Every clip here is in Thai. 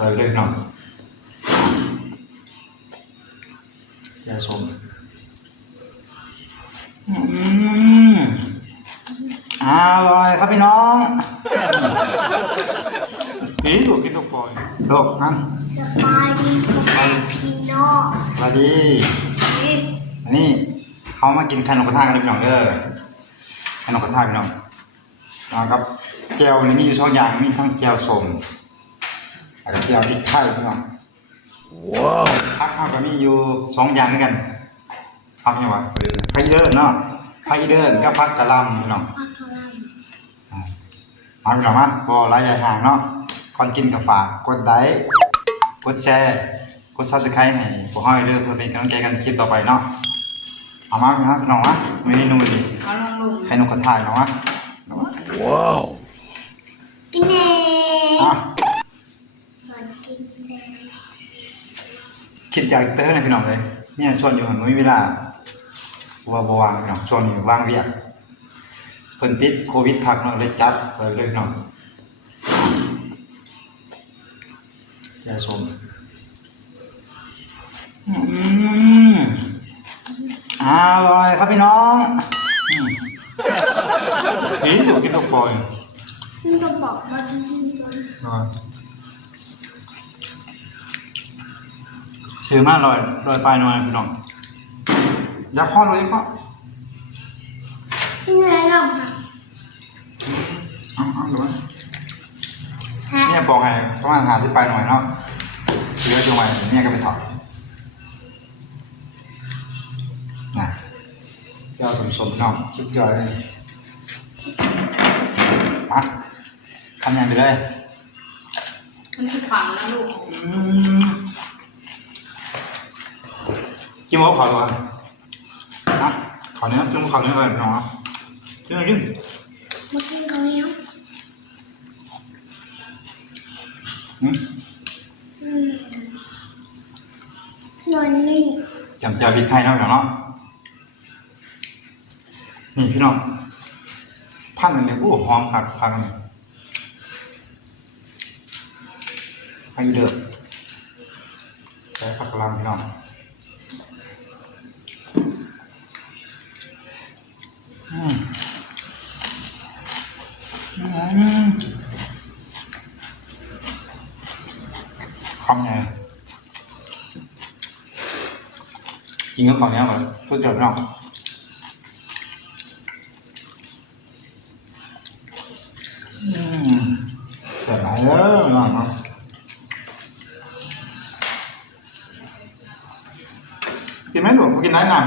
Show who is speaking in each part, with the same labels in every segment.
Speaker 1: เราเลือกหน่อยยาชมอืมอร่อยครับพี่น้องนี่ดูกินตัวปอยดอกนั่น
Speaker 2: สบายดีพ่อแม่พี่น้อง
Speaker 1: สวัสดีอันนี้เขามากินขนมกระทะกันเลยพี่น้องเด้อขนมกระทะพี่น้องเอาครับแจวนี่มีอยู่สองอย่างมีทั้งแจวสม แล้วก็แจวพริกไทยพี่น้องว้าวพักข้าวก็มีอยู่สองอย่างเหมือนกันพักยังไงพักอีเดินเนาะพักอีเดินกับพักกะหล่ำพี่น้อง
Speaker 2: ปลากระล
Speaker 1: มาพี่น้องมาบ่ระยะห่างเนาะก่อนกินกับฝากกดไลค์กดแชร์กดซับสไครต์ให้พวกเฮาเด้อเพื่อเป็นกำลังใจกันคลิปต่อไปเนาะเอามาพี่น้องพี่น้องมาเมนูนี้
Speaker 3: เอาลองลง
Speaker 1: ไข่นกกระทาเนาะวะำ คิดอยากเต้อเลยพี่น้องเลยเนี่ยชวนอยู่หันไม่เวลาว่าบวางพี่น้องชวนอยู่ว่างเวียกเพิ่นปิดโควิดพักเนาะเลยจัดไปเลยพี่น้องยาชมอืมอร่อยครับพี่น้องอืมนี่ดูกินตัวปอย
Speaker 2: คุณต้องบอกว่ากินก่อน
Speaker 1: ซื้อมาลอยลอยปลายหน่อยพี่น้องอยาข้อเลยข้อ
Speaker 2: เหนื่อยหรอกค่ะ
Speaker 1: เอาเอาดูนะ
Speaker 2: ฮะ
Speaker 1: เนี่ยบอกไงประมาณหาที่ปลายหน่อยเนาะเยอะจังไว้เนี่ยก็ไปถอดนะเจ้าสมสมน้องชุดยอดเลยมาทำยังไปเลย
Speaker 3: มันสิขังนะลูก
Speaker 1: อืม กินหมูขอดีกว่านะขอเนื้อจุ่มขอเนื้ออะไรพี่น้องอะกินอะไรกิน
Speaker 2: มากินข้าวเหนียว
Speaker 1: อืม
Speaker 2: อืมนอนนี่
Speaker 1: จำเจ้าพริกไทยเนาะพี่น้องเนาะนี่พี่น้องพันอันนี้โอ้หอมคักพักอันนี้ให้เด้อใช้ผักกะหล่ำพี่น้องอืมอืม คำไงกินกับข้าวเนียวก่อนทุกจดน้องอืมเสียดายเด้อน้องเนาะกินไหมหนูกินได้หนัก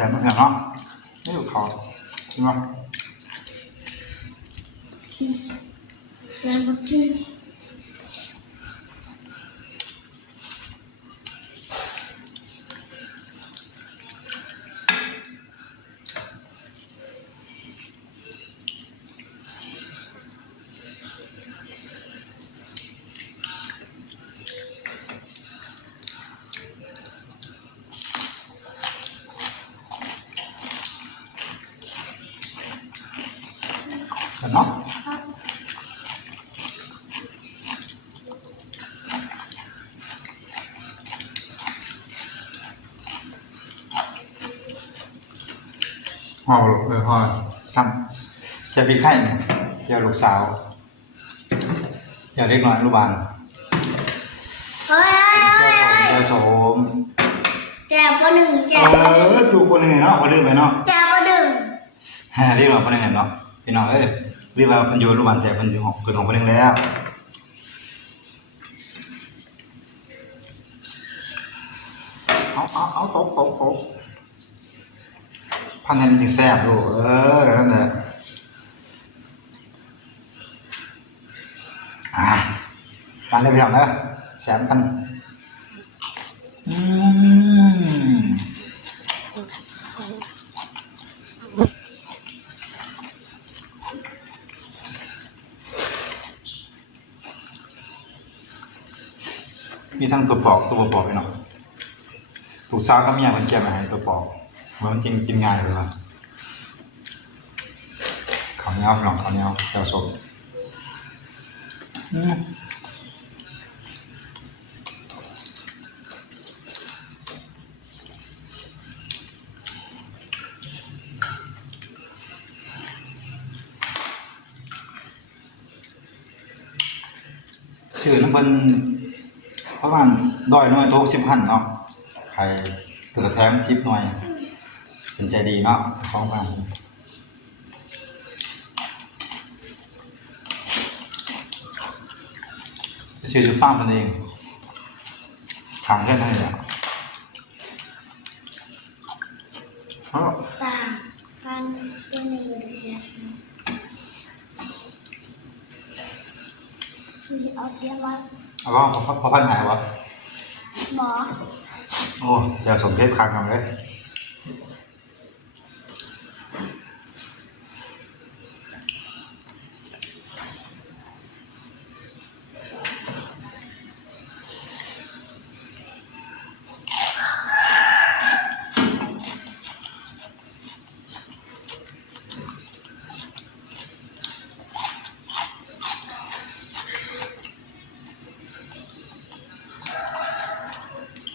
Speaker 1: ะ
Speaker 2: ตกตะลึงแห้งตัวแกมกินไอ้น้องเนาะ
Speaker 1: ดูก็ดูก็แมวบอกว่าป้าแบบ
Speaker 2: แม่แก
Speaker 1: อืมแสบมากเนาะนี่ดูเขาใช่ไหม
Speaker 2: กินแล้วมา กิน
Speaker 1: แสบเนาะห่อลูกเลยห่อทำจะมีไข่เนี่ยเจ้าลูกสาวเจ้าเล็กน้อยอนุบาล
Speaker 2: เฮ้ย
Speaker 1: เจ้าโสม
Speaker 2: แจวปะหนึ่งแจ
Speaker 1: เอ
Speaker 2: วปะหนึ่ง
Speaker 1: อดูคนหนึ่งเนาะคนลืมไปเนาะ
Speaker 2: แจวปะหนึ่ง
Speaker 1: ฮะเรียกเราคนหนึ่งเนาะพี่น้องเอ้ย เรียกว่าพันอยูอนุบาลแต่พันอยู่ของเกิดของคนหนึ่งแล้วเอาเอาเอาตกตกตกพันธุ์นั้นมันถึงแซ่บดูกเออนั่นแหละอ่ามาเลยพี่น้องเด้อแซมกันอืม ทั้งตัวปอกตัวปอกพี่น้องลูกสาวกับเมียมันเกี่มาให้ตัวปอกว่ามันกินกินง่ายเลยวะข้าวเหนียวพี่น้องข้าวเหนียวแก้วส้มอืมชื่อนั้นเป็น ประมาณดอยหน่วยโตสิบพันเนาะใครเกิดแถมสิบหน่วยเป็นใจดีเนาะของบ้านชื่อจะฟ้ามันเองทางเล่นให้เนี่ยเอา
Speaker 2: ต่างกันตัวนี้อยู่เนี่ยมีเอาเดียวว่า
Speaker 1: เอาว่าพอพอพันหายวะ
Speaker 2: หมอ
Speaker 1: โอ้จะสมเพศคังกันเลย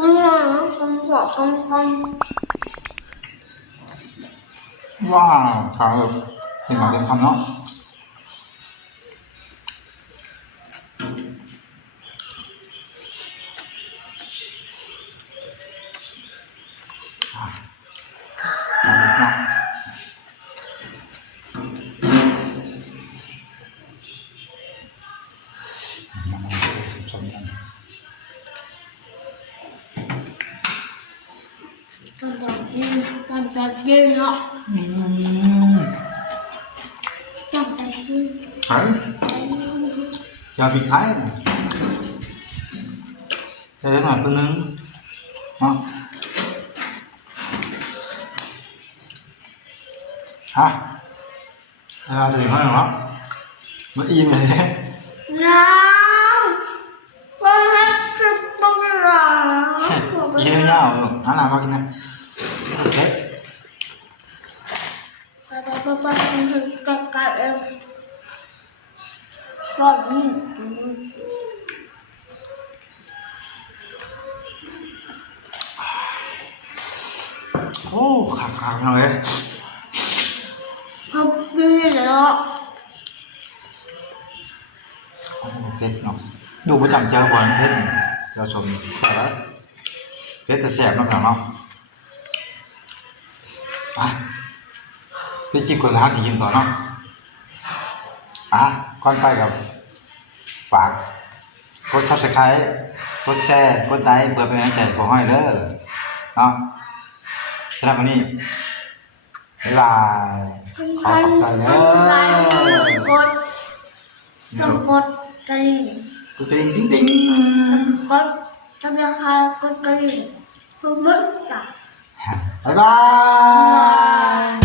Speaker 1: เล
Speaker 2: ย
Speaker 1: น้ำว่า
Speaker 2: ให้จะต้องร้อ ง
Speaker 1: อิ่มเงาลูกน้าหนามากินนะโอเค
Speaker 2: แต่ป้าป้าป้าคือกั ดกัดเองก็อืม
Speaker 1: โอ้ขาดขาดเลย
Speaker 2: เขาดีเลยเนาะ
Speaker 1: โอ้เพชรเนาะดูประจำเจ้าบอลเพชรเจ้าชมใช่แล้วเพชรแต่แสบเนาะพี่น้องเนาะ อะพี่จิ๊กคนละห้าที่ยินต่อเนาะอะก่อนไปกับฝากกดซับสไครต์กดแชร์กดไลค์เพื่อเป็นกำลังใจขอให้เด้อเนาะสำหรับวันนี้บ๊ายบายขอขอบใจเด้
Speaker 2: ไล
Speaker 1: อ
Speaker 2: ค์กดต้องกดกระลิ่ง
Speaker 1: กดกระดิ่งติ๊งติ๊ง
Speaker 2: กดซับสไครต์กดกระลิ่งเพื่อมึงจ้ะ
Speaker 1: บ๊ 拜拜。